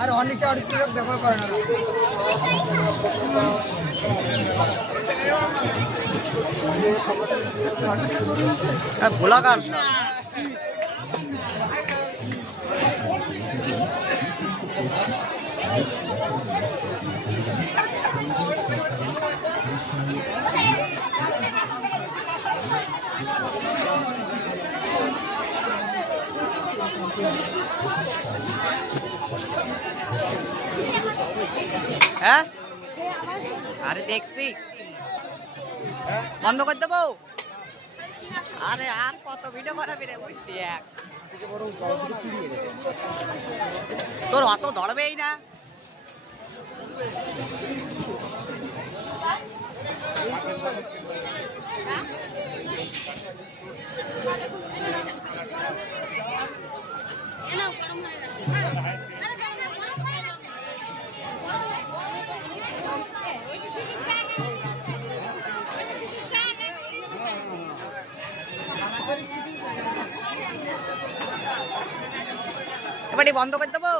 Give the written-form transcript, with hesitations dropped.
আর অনিচে audit ব্যবহার করে না গোলাকার হ্যাঁ আরে দেখছি বন্ধ করে দেবো আরে আর কত ভিডিও বানাবি রে বুঝছি এক তোর অত ধরবেই না এবারে বন্ধ করে দেবো